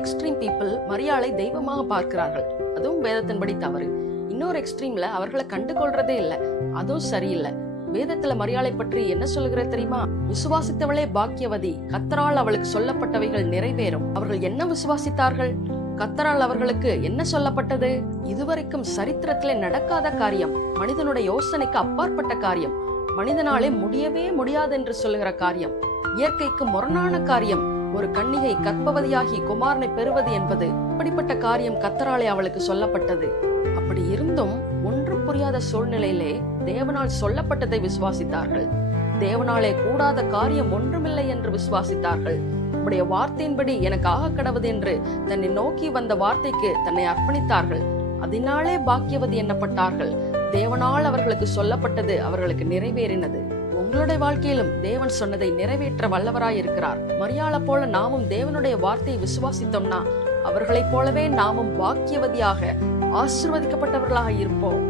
Extreme people மரியாளை தெய்வமாக பார்க்கிறார்கள், அதுவும் வேதத்தின்படி தவறு. இன்னொரு எக்ஸ்ட்ரீம்ல அவர்களை கண்டுகொள்றதே இல்லை, அதுவும் சரியில்லை. வேதத்துல மரியாளை பற்றி என்ன சொல்லுகிறது தெரியுமா? விசுவாசித்தவளே பாக்கியவதி, கர்த்தரால் அவளுக்கு சொல்லப்பட்டவைகள் நிறைவேறும். அவர்கள் என்ன விசுவாசித்தார்கள்? கர்த்தரால் அவர்களுக்கு என்ன சொல்லப்பட்டது? இதுவரைக்கும் சரித்திரத்திலே நடக்காத காரியம், மனிதனுடைய யோசனைக்கு அப்பாற்பட்ட காரியம், மனிதனாலே முடியவே முடியாது என்று சொல்லுகிற காரியம், இயற்கைக்கு முரணான காரியம். ஒரு கன்னிகை கர்ப்பவதியாகி குமாரனை பெறுவது என்பது இப்படிப்பட்ட காரியம் கர்த்தராலே அவளுக்கு சொல்லப்பட்டது. அப்படி இருந்தும் ஒன்றும் புரியாத சூழ்நிலையிலே தேவனால் சொல்லப்பட்டதை விசுவாசித்தார்கள். தேவனாலே கூடாத காரியம் ஒன்றுமில்லை என்று விசுவாசித்தார்கள். உடைய வார்த்தையின்படி எனக்கு ஆக கடவுது என்று தன்னை நோக்கி வந்த வார்த்தைக்கு தன்னை அர்ப்பணித்தார்கள். அதனாலே பாக்கியவதி எண்ணப்பட்டார்கள். தேவனால் அவர்களுக்கு சொல்லப்பட்டது அவர்களுக்கு நிறைவேறினது. உங்களுடைய வாழ்க்கையிலும் தேவன் சொன்னதை நிறைவேற்ற வல்லவராய் இருக்கிறார். மரியாளை போல நாமும் தேவனுடைய வார்த்தையை விசுவாசித்தோம்னா அவர்களைப் போலவே நாமும் பாக்கியவதியாக ஆசீர்வதிக்கப்பட்டவர்களாக இருப்போம்.